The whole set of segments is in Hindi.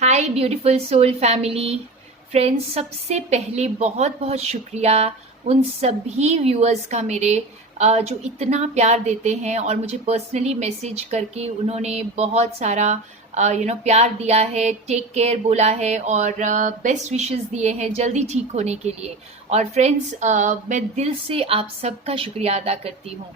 हाय ब्यूटीफुल सोल फैमिली फ्रेंड्स, सबसे पहले बहुत बहुत शुक्रिया उन सभी व्यूअर्स का मेरे जो इतना प्यार देते हैं और मुझे पर्सनली मैसेज करके उन्होंने बहुत सारा प्यार दिया है, टेक केयर बोला है और बेस्ट विशेस दिए हैं जल्दी ठीक होने के लिए। और फ्रेंड्स, मैं दिल से आप सबका शुक्रिया अदा करती हूँ।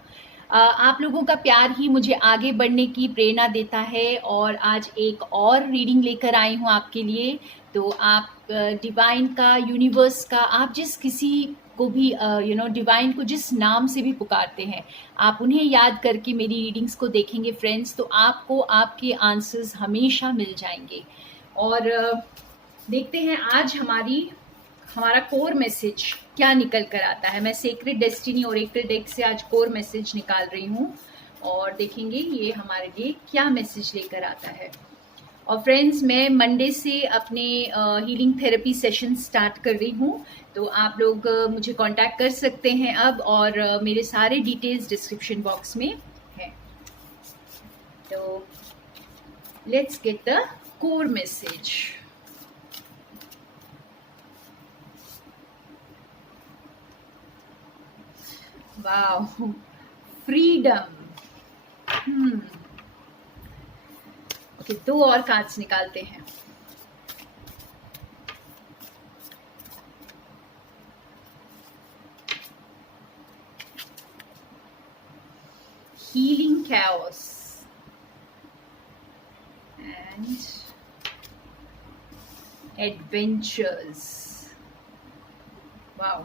आप लोगों का प्यार ही मुझे आगे बढ़ने की प्रेरणा देता है और आज एक और रीडिंग लेकर आई हूँ आपके लिए। तो आप डिवाइन का, यूनिवर्स का, आप जिस किसी को भी डिवाइन को जिस नाम से भी पुकारते हैं, आप उन्हें याद करके मेरी रीडिंग्स को देखेंगे फ्रेंड्स, तो आपको आपके आंसर्स हमेशा मिल जाएंगे। और देखते हैं आज हमारा कोर मैसेज क्या निकल कर आता है। मैं सेक्रेड डेस्टिनी ओरेकल डेक से आज कोर मैसेज निकाल रही हूँ और देखेंगे ये हमारे लिए क्या मैसेज लेकर आता है। और फ्रेंड्स, मैं मंडे से अपने हीलिंग थेरेपी सेशन स्टार्ट कर रही हूँ, तो आप लोग मुझे कांटेक्ट कर सकते हैं अब, और मेरे सारे डिटेल्स डिस्क्रिप्शन बॉक्स में हैं। तो let's get the core message. Wow, freedom. Okay, दो और कार्ड्स निकालते हैं। Healing chaos and adventures। Wow,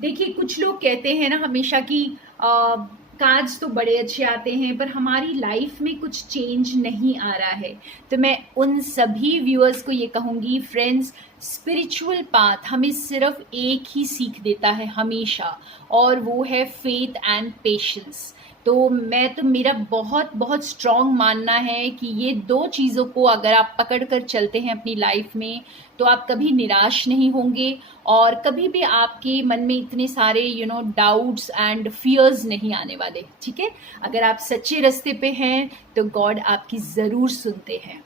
देखिए कुछ लोग कहते हैं ना हमेशा कि कार्ड्स तो बड़े अच्छे आते हैं पर हमारी लाइफ में कुछ चेंज नहीं आ रहा है। तो मैं उन सभी व्यूअर्स को ये कहूँगी फ्रेंड्स, स्पिरिचुअल पाथ हमें सिर्फ एक ही सीख देता है हमेशा, और वो है फेथ एंड पेशेंस। तो मेरा बहुत बहुत स्ट्रॉन्ग मानना है कि ये दो चीज़ों को अगर आप पकड़ कर चलते हैं अपनी लाइफ में, तो आप कभी निराश नहीं होंगे और कभी भी आपके मन में इतने सारे डाउट्स एंड फियर्स नहीं आने वाले। ठीक है, अगर आप सच्चे रास्ते पे हैं तो गॉड आपकी ज़रूर सुनते हैं।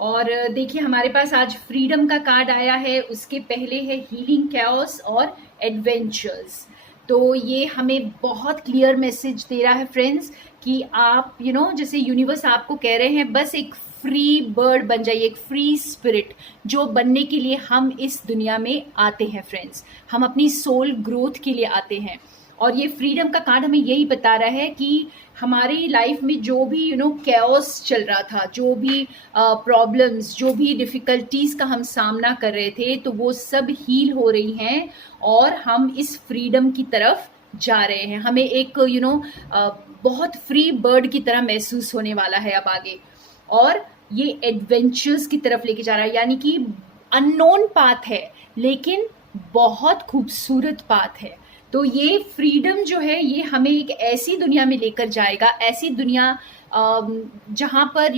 और देखिए हमारे पास आज फ्रीडम का कार्ड आया है, उसके पहले है हीलिंग कैओस और एडवेंचर्स। तो ये हमें बहुत क्लियर मैसेज दे रहा है फ्रेंड्स कि आप जैसे यूनिवर्स आपको कह रहे हैं, बस एक फ्री बर्ड बन जाइए, एक फ्री स्पिरिट, जो बनने के लिए हम इस दुनिया में आते हैं फ्रेंड्स। हम अपनी सोल ग्रोथ के लिए आते हैं। और ये फ्रीडम का कार्ड हमें यही बता रहा है कि हमारी लाइफ में जो भी कैओस चल रहा था, जो भी प्रॉब्लम्स, जो भी डिफ़िकल्टीज़ का हम सामना कर रहे थे, तो वो सब हील हो रही हैं और हम इस फ्रीडम की तरफ जा रहे हैं। हमें एक बहुत फ्री बर्ड की तरह महसूस होने वाला है अब आगे, और ये एडवेंचर्स की तरफ लेके जा रहा है, यानी कि अननोन पाथ है लेकिन बहुत खूबसूरत पाथ है। तो ये फ्रीडम जो है ये हमें एक ऐसी दुनिया में लेकर जाएगा, ऐसी दुनिया जहाँ पर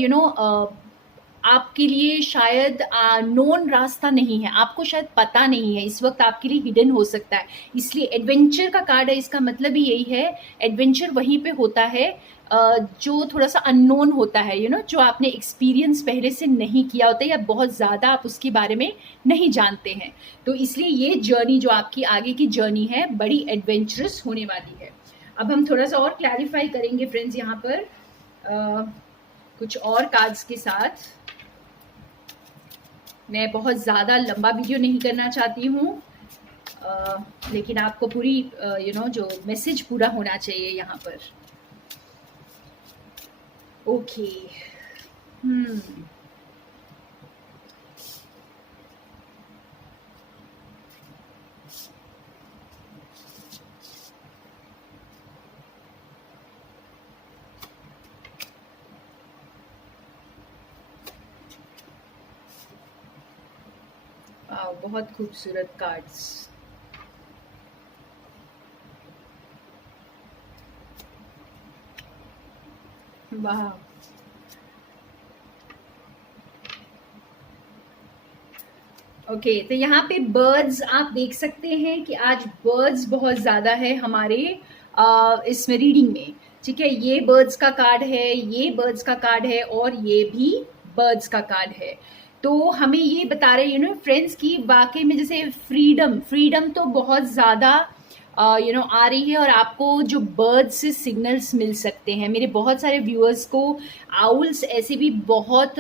आपके लिए शायद नोन रास्ता नहीं है, आपको शायद पता नहीं है, इस वक्त आपके लिए हिडन हो सकता है। इसलिए एडवेंचर का कार्ड है, इसका मतलब ही यही है। एडवेंचर वहीं पे होता है जो थोड़ा सा अननोन होता है, जो आपने एक्सपीरियंस पहले से नहीं किया होता है या बहुत ज़्यादा आप उसके बारे में नहीं जानते हैं। तो इसलिए ये जर्नी जो आपकी आगे की जर्नी है बड़ी एडवेंचरस होने वाली है। अब हम थोड़ा सा और क्लैरिफाई करेंगे फ्रेंड्स यहाँ पर कुछ और कार्ड्स के साथ। मैं बहुत ज़्यादा लंबा वीडियो नहीं करना चाहती हूँ, लेकिन आपको पूरी जो मैसेज पूरा होना चाहिए यहाँ पर। ओके, बहुत खूबसूरत कार्ड्स। वाह, ओके, तो यहाँ पे बर्ड्स आप देख सकते हैं कि आज बर्ड्स बहुत ज़्यादा है हमारे इसमें रीडिंग में। ठीक है, ये बर्ड्स का कार्ड है, ये बर्ड्स का कार्ड है और ये भी बर्ड्स का कार्ड है। तो हमें ये बता रहे हैं फ्रेंड्स कि वाकई में जैसे फ्रीडम तो बहुत ज़्यादा आ रही है, और आपको जो बर्ड्स से सिग्नल्स मिल सकते हैं। मेरे बहुत सारे व्यूअर्स को आउल्स ऐसे भी बहुत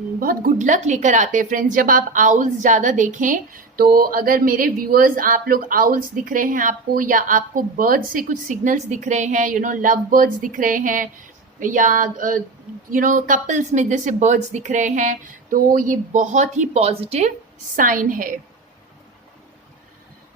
बहुत गुड लक लेकर आते हैं फ्रेंड्स। जब आप आउल्स ज़्यादा देखें तो अगर मेरे व्यूअर्स आप लोग आउल्स दिख रहे हैं आपको, या आपको बर्ड्स से कुछ सिग्नल्स दिख रहे हैं, लव बर्ड्स दिख रहे हैं, या कपल्स में जैसे बर्ड्स दिख रहे हैं, तो ये बहुत ही पॉजिटिव साइन है।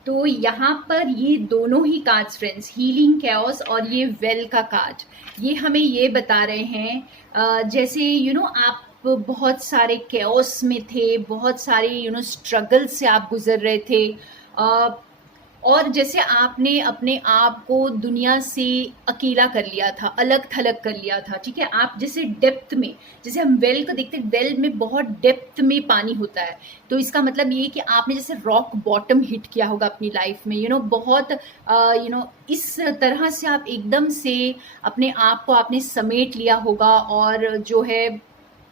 तो यहाँ पर ये दोनों ही कार्ड्स फ्रेंड्स, हीलिंग, कैओस और ये वेल का कार्ड, ये हमें ये बता रहे हैं जैसे आप बहुत सारे कैओस में थे, बहुत सारे स्ट्रगल से आप गुजर रहे थे, और जैसे आपने अपने आप को दुनिया से अकेला कर लिया था, अलग थलग कर लिया था, ठीक है। आप जैसे डेप्थ में, जैसे हम वेल को देखते हैं, वेल में बहुत डेप्थ में पानी होता है, तो इसका मतलब ये कि आपने जैसे रॉक बॉटम हिट किया होगा अपनी लाइफ में, बहुत इस तरह से आप एकदम से अपने आप को आपने समेट लिया होगा, और जो है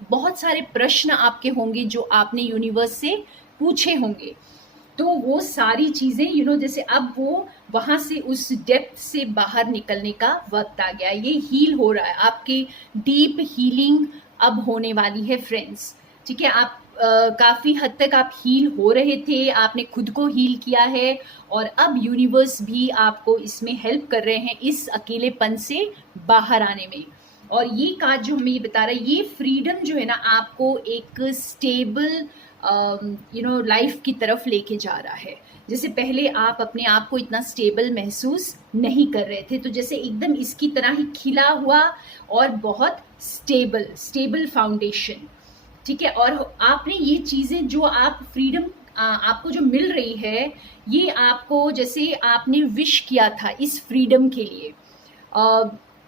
बहुत सारे प्रश्न आपके होंगे जो आपने यूनिवर्स से पूछे होंगे। तो वो सारी चीज़ें जैसे अब वो वहाँ से उस डेप्थ से बाहर निकलने का वक्त आ गया, ये हील हो रहा है, आपकी डीप हीलिंग अब होने वाली है फ्रेंड्स, ठीक है। आप काफ़ी हद तक आप हील हो रहे थे, आपने खुद को हील किया है, और अब यूनिवर्स भी आपको इसमें हेल्प कर रहे हैं इस अकेलेपन से बाहर आने में। और ये कार्ड जो हमें ये बता रहा है, ये फ्रीडम जो है ना, आपको एक स्टेबल लाइफ की तरफ लेके जा रहा है। जैसे पहले आप अपने आप को इतना स्टेबल महसूस नहीं कर रहे थे, तो जैसे एकदम इसकी तरह ही खिला हुआ और बहुत स्टेबल फाउंडेशन, ठीक है। और आपने ये चीज़ें जो आप फ्रीडम आपको जो मिल रही है, ये आपको जैसे आपने विश किया था इस फ्रीडम के लिए,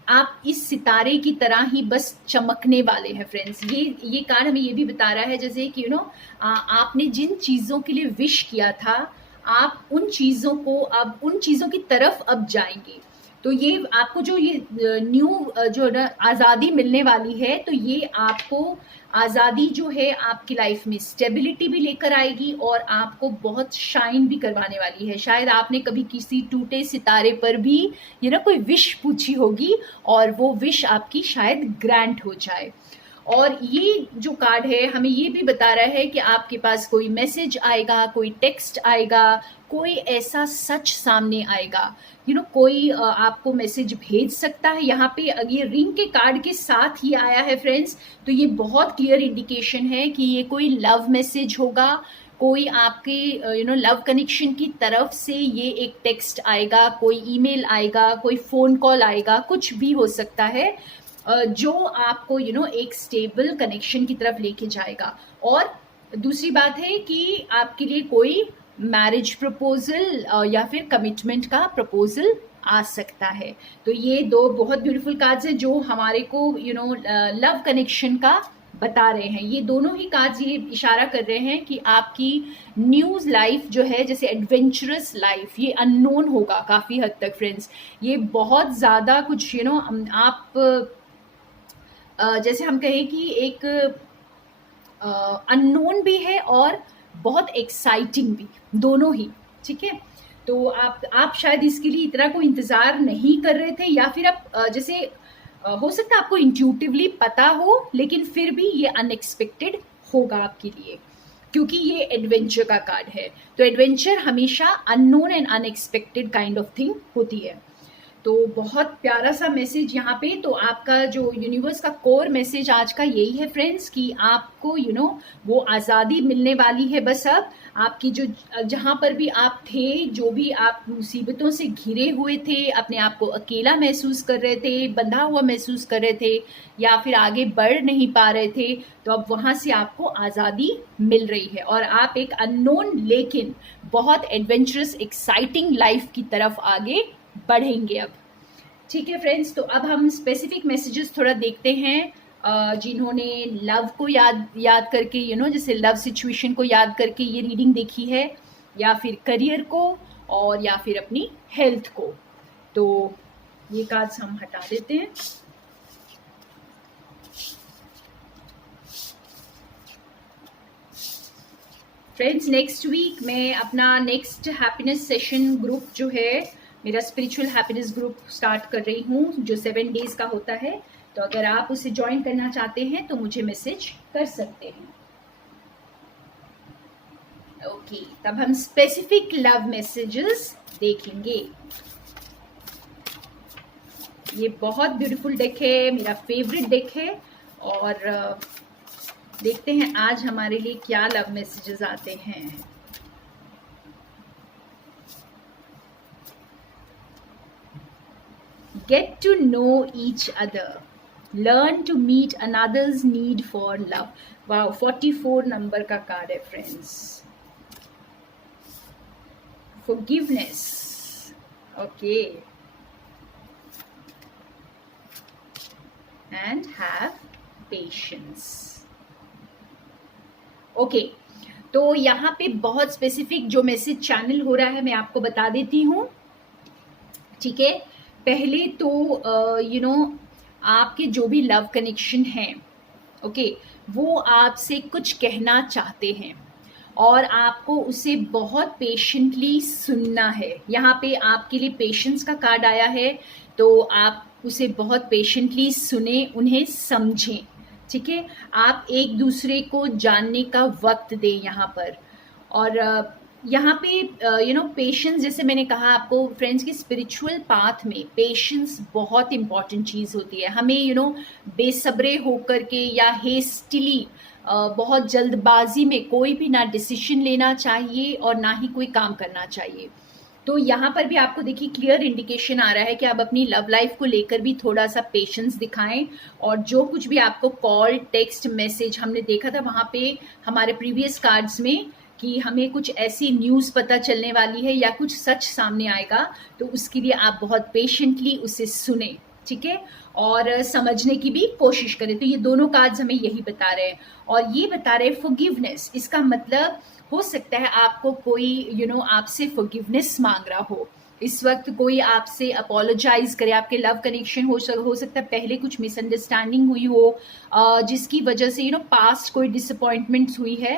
आप इस सितारे की तरह ही बस चमकने वाले हैं फ्रेंड्स। ये कार्ड हमें ये भी बता रहा है जैसे कि आपने जिन चीज़ों के लिए विश किया था, आप उन चीज़ों की तरफ अब जाएंगे। तो ये आपको जो ये न्यू जो आज़ादी मिलने वाली है, तो ये आपको आज़ादी जो है आपकी लाइफ में स्टेबिलिटी भी लेकर आएगी, और आपको बहुत शाइन भी करवाने वाली है। शायद आपने कभी किसी टूटे सितारे पर भी कोई विश पूछी होगी, और वो विश आपकी शायद ग्रांट हो जाए। और ये जो कार्ड है हमें ये भी बता रहा है कि आपके पास कोई मैसेज आएगा, कोई टेक्स्ट आएगा, कोई ऐसा सच सामने आएगा, कोई आपको मैसेज भेज सकता है। यहाँ पे ये रिंग के कार्ड के साथ ही आया है फ्रेंड्स, तो ये बहुत क्लियर इंडिकेशन है कि ये कोई लव मैसेज होगा, कोई आपके लव कनेक्शन की तरफ से ये एक टेक्स्ट आएगा, कोई ईमेल आएगा, कोई फ़ोन कॉल आएगा, कुछ भी हो सकता है जो आपको एक स्टेबल कनेक्शन की तरफ लेके जाएगा। और दूसरी बात है कि आपके लिए कोई मैरिज प्रपोजल या फिर कमिटमेंट का प्रपोजल आ सकता है। तो ये दो बहुत ब्यूटीफुल कार्ड्स हैं जो हमारे को लव कनेक्शन का बता रहे हैं। ये दोनों ही कार्ड्स ये इशारा कर रहे हैं कि आपकी न्यूज़ लाइफ जो है, जैसे एडवेंचरस लाइफ, ये अननोन होगा काफ़ी हद तक फ्रेंड्स। ये बहुत ज़्यादा कुछ आप जैसे हम कहें कि एक अननोन भी है और बहुत एक्साइटिंग भी, दोनों ही, ठीक है। तो आप शायद इसके लिए इतना कोई इंतज़ार नहीं कर रहे थे, या फिर आप जैसे हो सकता है आपको इंट्यूटिवली पता हो, लेकिन फिर भी ये अनएक्सपेक्टेड होगा आपके लिए, क्योंकि ये एडवेंचर का कार्ड है। तो एडवेंचर हमेशा unknown and unexpected kind of thing होती है। तो बहुत प्यारा सा मैसेज यहाँ पे। तो आपका जो यूनिवर्स का कोर मैसेज आज का यही है फ्रेंड्स, कि आपको वो आज़ादी मिलने वाली है। बस अब आपकी जो जहाँ पर भी आप थे, जो भी आप मुसीबतों से घिरे हुए थे, अपने आप को अकेला महसूस कर रहे थे, बंधा हुआ महसूस कर रहे थे, या फिर आगे बढ़ नहीं पा रहे थे, तो अब वहाँ से आपको आज़ादी मिल रही है, और आप एक अननोन लेकिन बहुत एडवेंचरस एक्साइटिंग लाइफ की तरफ आगे बढ़ेंगे अब, ठीक है फ्रेंड्स। तो अब हम स्पेसिफिक मैसेजेस थोड़ा देखते हैं जिन्होंने लव को याद करके जैसे लव सिचुएशन को याद करके ये रीडिंग देखी है, या फिर करियर को, और या फिर अपनी हेल्थ को। तो ये कार्ड्स हम हटा देते हैं। फ्रेंड्स नेक्स्ट वीक मैं अपना नेक्स्ट हैप्पीनेस सेशन ग्रुप जो है, मेरा स्पिरिचुअल हैप्पीनेस ग्रुप स्टार्ट कर रही हूँ, जो 7 डेज का होता है। तो अगर आप उसे ज्वाइन करना चाहते हैं तो मुझे मैसेज कर सकते हैं। ओके, तब हम स्पेसिफिक लव मैसेजेस देखेंगे। ये बहुत ब्यूटीफुल डेक है, मेरा फेवरेट डेक है। और देखते हैं आज हमारे लिए क्या लव मैसेजेस आते हैं। Get to know each other, learn to meet another's need for love. Wow, 44 number का कार्ड है friends. forgiveness, okay, and have patience, okay। तो यहाँ पे बहुत स्पेसिफिक जो मैसेज चैनल हो रहा है मैं आपको बता देती हूँ, ठीक है। पहले तो आपके जो भी लव कनेक्शन हैं, ओके, वो आपसे कुछ कहना चाहते हैं और आपको उसे बहुत पेशेंटली सुनना है। यहाँ पे आपके लिए पेशेंस का कार्ड आया है, तो आप उसे बहुत पेशेंटली सुने, उन्हें समझें, ठीक है। आप एक दूसरे को जानने का वक्त दें यहाँ पर। और यहाँ पे पेशेंस, जैसे मैंने कहा आपको फ्रेंड्स की स्पिरिचुअल पाथ में पेशेंस बहुत इंपॉर्टेंट चीज़ होती है। हमें बेसब्रे होकर के या हेस्टिली बहुत जल्दबाजी में कोई भी ना डिसीजन लेना चाहिए और ना ही कोई काम करना चाहिए। तो यहाँ पर भी आपको देखिए क्लियर इंडिकेशन आ रहा है कि आप अपनी लव लाइफ को लेकर भी थोड़ा सा पेशेंस दिखाएं। और जो कुछ भी आपको कॉल, टेक्स्ट, मैसेज हमने देखा था वहाँ पे हमारे प्रीवियस कार्ड्स में कि हमें कुछ ऐसी न्यूज़ पता चलने वाली है या कुछ सच सामने आएगा, तो उसके लिए आप बहुत पेशेंटली उसे सुने, ठीक है, और समझने की भी कोशिश करें। तो ये दोनों कार्ड्स हमें यही बता रहे हैं। और ये बता रहे हैं फॉरगिवनेस। इसका मतलब हो सकता है आपको कोई आपसे फॉरगिवनेस मांग रहा हो इस वक्त, कोई आपसे अपोलोजाइज करे। आपके लव कनेक्शन हो सकता है पहले कुछ मिसअंडरस्टैंडिंग हुई हो, जिसकी वजह से पास्ट कोई डिसअपॉइंटमेंट्स हुई है,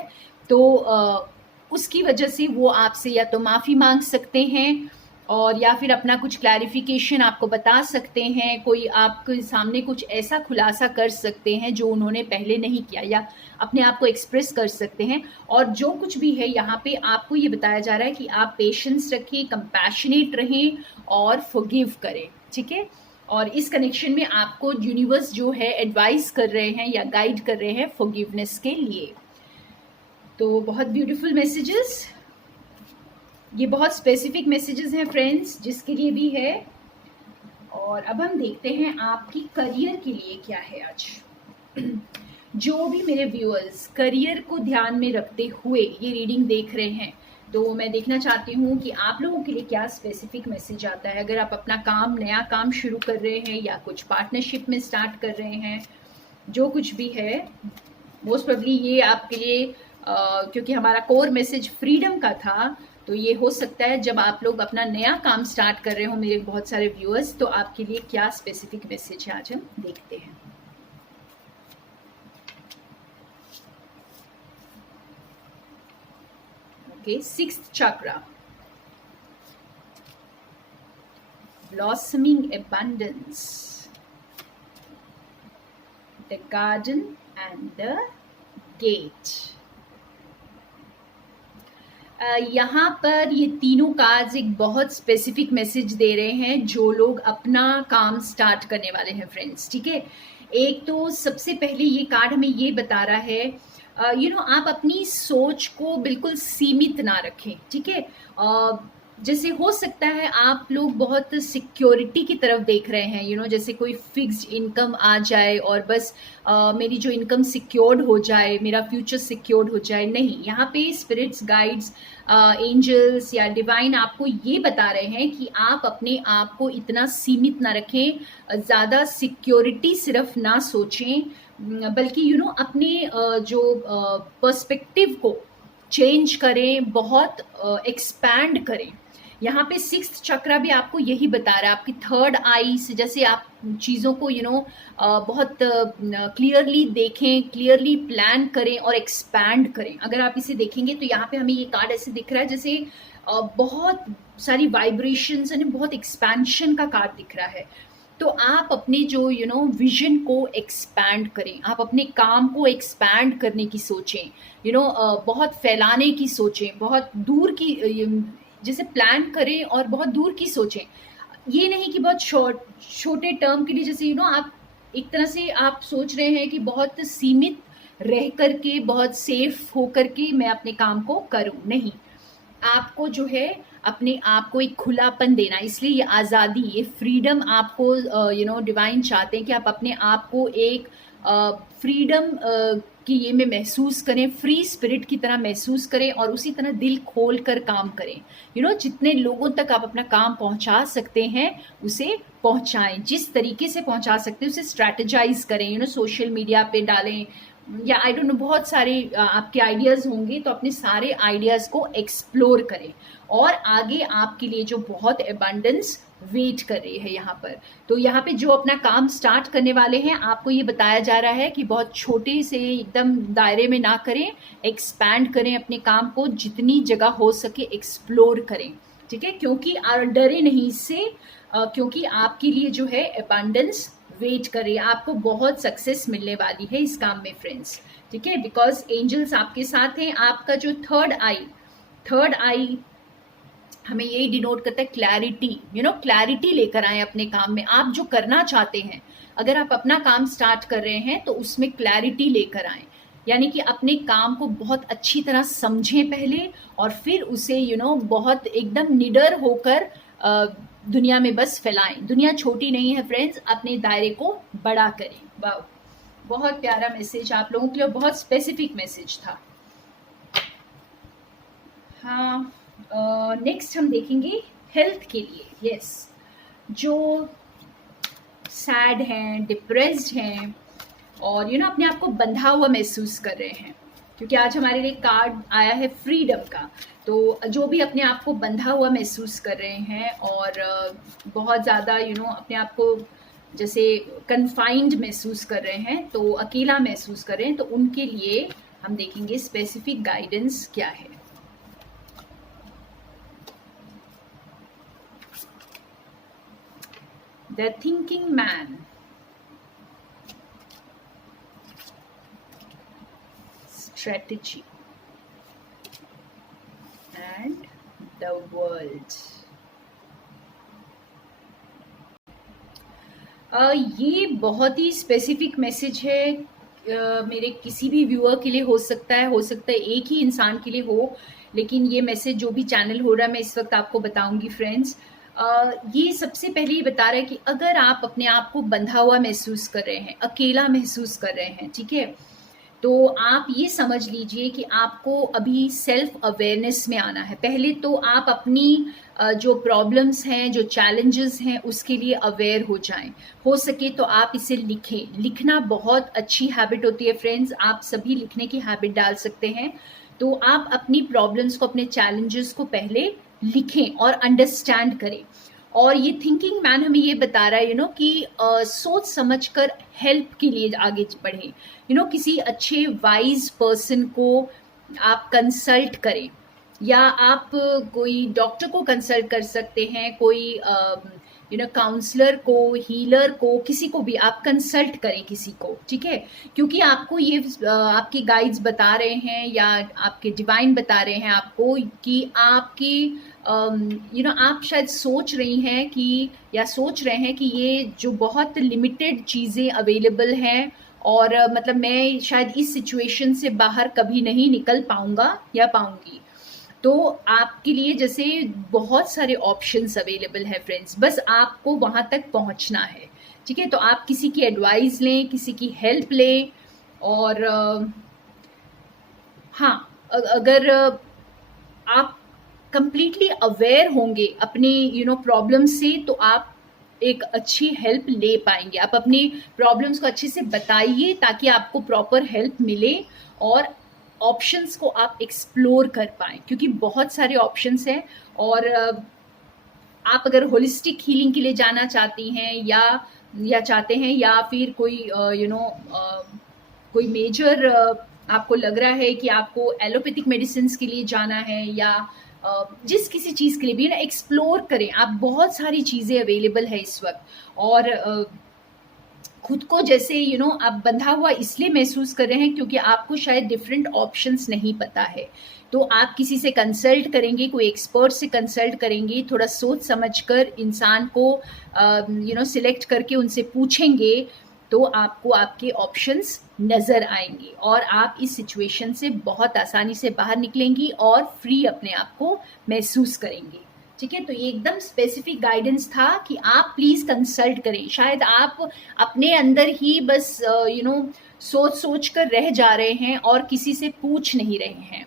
तो उसकी वजह से वो आपसे या तो माफ़ी मांग सकते हैं और या फिर अपना कुछ क्लैरिफिकेशन आपको बता सकते हैं। कोई आपके सामने कुछ ऐसा खुलासा कर सकते हैं जो उन्होंने पहले नहीं किया, या अपने आप को एक्सप्रेस कर सकते हैं। और जो कुछ भी है यहाँ पे आपको ये बताया जा रहा है कि आप पेशेंस रखें, कंपैशनेट रहें और फॉरगिव करें, ठीक है। और इस कनेक्शन में आपको यूनिवर्स जो है एडवाइस कर रहे हैं या गाइड कर रहे हैं फॉरगिवनेस के लिए। तो बहुत ब्यूटीफुल मैसेजेस, ये बहुत स्पेसिफिक मैसेजेस हैं फ्रेंड्स, जिसके लिए भी है। और अब हम देखते हैं आपकी करियर के लिए क्या है आज। जो भी मेरे व्यूअर्स करियर को ध्यान में रखते हुए ये रीडिंग देख रहे हैं, तो मैं देखना चाहती हूँ कि आप लोगों के लिए क्या स्पेसिफिक मैसेज आता है। अगर आप अपना काम, नया काम शुरू कर रहे हैं या कुछ पार्टनरशिप में स्टार्ट कर रहे हैं, जो कुछ भी है, मोस्ट प्रोबेबली ये आपके लिए क्योंकि हमारा कोर मैसेज फ्रीडम का था, तो ये हो सकता है जब आप लोग अपना नया काम स्टार्ट कर रहे हो मेरे बहुत सारे व्यूअर्स, तो आपके लिए क्या स्पेसिफिक मैसेज है आज हम देखते हैं। Okay, 6th chakra, blossoming abundance, the garden and the gate. यहाँ पर ये तीनों कार्ड्स एक बहुत स्पेसिफिक मैसेज दे रहे हैं जो लोग अपना काम स्टार्ट करने वाले हैं फ्रेंड्स, ठीक है। एक तो सबसे पहले ये कार्ड हमें ये बता रहा है आप अपनी सोच को बिल्कुल सीमित ना रखें, ठीक है। जैसे हो सकता है आप लोग बहुत सिक्योरिटी की तरफ देख रहे हैं, जैसे कोई फिक्स्ड इनकम आ जाए और बस मेरी जो इनकम सिक्योर्ड हो जाए, मेरा फ्यूचर सिक्योर्ड हो जाए। नहीं, यहाँ पे स्पिरिट्स, गाइड्स, एंजल्स या डिवाइन आपको ये बता रहे हैं कि आप अपने आप को इतना सीमित ना रखें, ज़्यादा सिक्योरिटी सिर्फ ना सोचें, बल्कि अपने जो पर्सपेक्टिव को चेंज करें, बहुत एक्सपैंड करें। यहाँ पे सिक्स्थ चक्रा भी आपको यही बता रहा है, आपकी थर्ड आई से जैसे आप चीज़ों को बहुत क्लियरली देखें, क्लियरली प्लान करें और एक्सपैंड करें। अगर आप इसे देखेंगे तो यहाँ पे हमें ये कार्ड ऐसे दिख रहा है जैसे बहुत सारी वाइब्रेशंस यानी बहुत एक्सपेंशन का कार्ड दिख रहा है। तो आप अपने जो विजन को एक्सपैंड करें, आप अपने काम को एक्सपैंड करने की सोचें, बहुत फैलाने की सोचें, बहुत दूर की जैसे प्लान करें और बहुत दूर की सोचें। ये नहीं कि बहुत छोटे टर्म के लिए, जैसे आप एक तरह से आप सोच रहे हैं कि बहुत सीमित रह करके, बहुत सेफ हो करके मैं अपने काम को करूं। नहीं, आपको जो है अपने आप को एक खुलापन देना, इसलिए ये आज़ादी, ये फ्रीडम आपको डिवाइन चाहते हैं कि आप अपने आप को एक फ्रीडम की ये में महसूस करें, फ्री स्पिरिट की तरह महसूस करें और उसी तरह दिल खोल कर काम करें। जितने लोगों तक आप अपना काम पहुंचा सकते हैं उसे पहुंचाएं, जिस तरीके से पहुंचा सकते हैं उसे स्ट्रैटेजाइज करें, सोशल मीडिया पे डालें या आई डोंट नो, बहुत सारे आपके आइडियाज़ होंगे, तो अपने सारे आइडियाज़ को एक्सप्लोर करें और आगे आपके लिए जो बहुत एबंडेंस वेट कर रही है यहाँ पर। तो यहाँ पे जो अपना काम स्टार्ट करने वाले हैं, आपको ये बताया जा रहा है कि बहुत छोटे से एकदम दायरे में ना करें, एक्सपैंड करें अपने काम को, जितनी जगह हो सके एक्सप्लोर करें, ठीक है, क्योंकि डरे नहीं इससे, क्योंकि आपके लिए जो है एबंडेंस वेट कर रही है, आपको बहुत सक्सेस मिलने वाली है इस काम में फ्रेंड्स, ठीक है, बिकॉज एंजल्स आपके साथ हैं। आपका जो थर्ड आई हमें यही डिनोट करता है क्लैरिटी, क्लैरिटी लेकर आए अपने काम में। आप जो करना चाहते हैं, अगर आप अपना काम स्टार्ट कर रहे हैं तो उसमें क्लैरिटी लेकर आए, यानी कि अपने काम को बहुत अच्छी तरह समझें पहले और फिर उसे बहुत एकदम निडर होकर दुनिया में बस फैलाएं। दुनिया छोटी नहीं है फ्रेंड्स, अपने दायरे को बड़ा करें। वाह, बहुत प्यारा मैसेज आप लोगों के लिए, बहुत स्पेसिफिक मैसेज था। हाँ, नेक्स्ट हम देखेंगे हेल्थ के लिए। यस, जो सैड हैं, डिप्रेस्ड हैं और अपने आप को बंधा हुआ महसूस कर रहे हैं, क्योंकि आज हमारे लिए कार्ड आया है फ्रीडम का। तो जो भी अपने आप को बंधा हुआ महसूस कर रहे हैं और बहुत ज़्यादा अपने आप को जैसे कन्फाइंड महसूस कर रहे हैं, तो अकेला महसूस कर रहे हैं, तो उनके लिए हम देखेंगे स्पेसिफिक गाइडेंस क्या है। The thinking man, strategy and the world। ये बहुत ही स्पेसिफिक मैसेज है, मेरे किसी भी व्यूअर के लिए हो सकता है एक ही इंसान के लिए हो, लेकिन ये मैसेज जो भी चैनल हो रहा है मैं इस वक्त आपको बताऊंगी फ्रेंड्स। ये सबसे पहले ये बता रहा है कि अगर आप अपने आप को बंधा हुआ महसूस कर रहे हैं, अकेला महसूस कर रहे हैं, ठीक है, तो आप ये समझ लीजिए कि आपको अभी सेल्फ अवेयरनेस में आना है। पहले तो आप अपनी जो प्रॉब्लम्स हैं, जो चैलेंजेस हैं, उसके लिए अवेयर हो जाएं। हो सके तो आप इसे लिखें। लिखना बहुत अच्छी हैबिट होती है फ्रेंड्स, आप सभी लिखने की हैबिट डाल सकते हैं। तो आप अपनी प्रॉब्लम्स को, अपने चैलेंजेस को पहले लिखें और अंडरस्टैंड करें। और ये थिंकिंग मैन हमें ये बता रहा है कि सोच समझकर हेल्प के लिए आगे बढ़ें। किसी अच्छे वाइज पर्सन को आप कंसल्ट करें, या आप कोई डॉक्टर को कंसल्ट कर सकते हैं, कोई काउंसलर को, हीलर को, किसी को भी आप कंसल्ट करें, किसी को, ठीक है, क्योंकि आपको ये आपके गाइड्स बता रहे हैं या आपके डिवाइन बता रहे हैं आपको कि आपकी आप शायद सोच रही हैं कि, या सोच रहे हैं कि ये जो बहुत लिमिटेड चीज़ें अवेलेबल हैं और मतलब मैं शायद इस सिचुएशन से बाहर कभी नहीं निकल पाऊंगा या पाऊंगी। तो आपके लिए जैसे बहुत सारे ऑप्शंस अवेलेबल है फ्रेंड्स, बस आपको वहां तक पहुंचना है, ठीक है। तो आप किसी की एडवाइस लें, किसी की हेल्प लें और हाँ, अगर आप कंप्लीटली अवेयर होंगे अपनी प्रॉब्लम से, तो आप एक अच्छी हेल्प ले पाएंगे। आप अपनी प्रॉब्लम्स को अच्छे से बताइए ताकि आपको प्रॉपर हेल्प मिले और ऑप्शंस को आप एक्सप्लोर कर पाएं, क्योंकि बहुत सारे ऑप्शंस हैं और आप अगर होलिस्टिक हीलिंग के लिए जाना चाहती हैं या चाहते हैं, या फिर कोई कोई मेजर आपको लग रहा है कि आपको एलोपैथिक मेडिसिन के लिए जाना है, या जिस किसी चीज़ के लिए भी ना एक्सप्लोर करें आप, बहुत सारी चीज़ें अवेलेबल है इस वक्त। और खुद को जैसे आप बंधा हुआ इसलिए महसूस कर रहे हैं क्योंकि आपको शायद डिफरेंट ऑप्शंस नहीं पता है। तो आप किसी से कंसल्ट करेंगे, कोई एक्सपर्ट से कंसल्ट करेंगे, थोड़ा सोच समझकर इंसान को सिलेक्ट करके उनसे पूछेंगे, तो आपको आपके ऑप्शंस नज़र आएंगे और आप इस सिचुएशन से बहुत आसानी से बाहर निकलेंगी और फ्री अपने आप को महसूस करेंगे। ठीक है, तो ये एकदम स्पेसिफिक गाइडेंस था कि आप प्लीज़ कंसल्ट करें। शायद आप अपने अंदर ही बस सोच सोच कर रह जा रहे हैं और किसी से पूछ नहीं रहे हैं।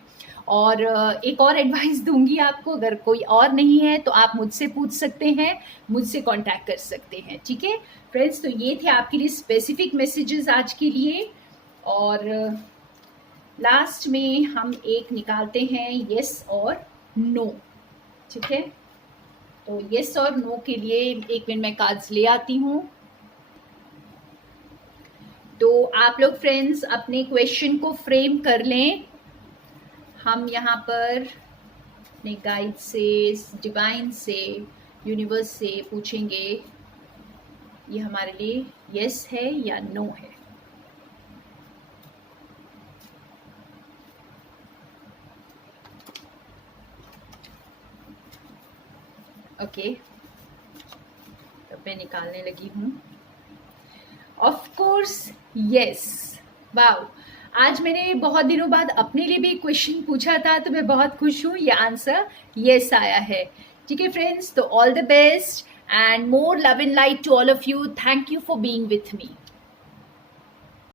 और एक और एडवाइस दूंगी आपको, अगर कोई और नहीं है तो आप मुझसे पूछ सकते हैं, मुझसे कांटेक्ट कर सकते हैं। ठीक है फ्रेंड्स, तो ये थे आपके लिए स्पेसिफिक मैसेजेस आज के लिए। और लास्ट में हम एक निकालते हैं यस और नो। ठीक है, तो यस और नो के लिए एक मिनट में कार्ड्स ले आती हूँ। तो आप लोग फ्रेंड्स अपने क्वेश्चन को फ्रेम कर लें। हम यहाँ पर अपने गाइड से, डिवाइन से, यूनिवर्स से पूछेंगे ये हमारे लिए यस है या नो है। ओके, तो मैं निकालने लगी हूँ। Of course yes. वाओ, आज मैंने बहुत दिनों बाद अपने लिए भी क्वेश्चन पूछा था, तो मैं बहुत खुश हूँ, ये आंसर यस आया है। ठीक है फ्रेंड्स, तो all the best and more love and light to all of you. Thank you for being with me.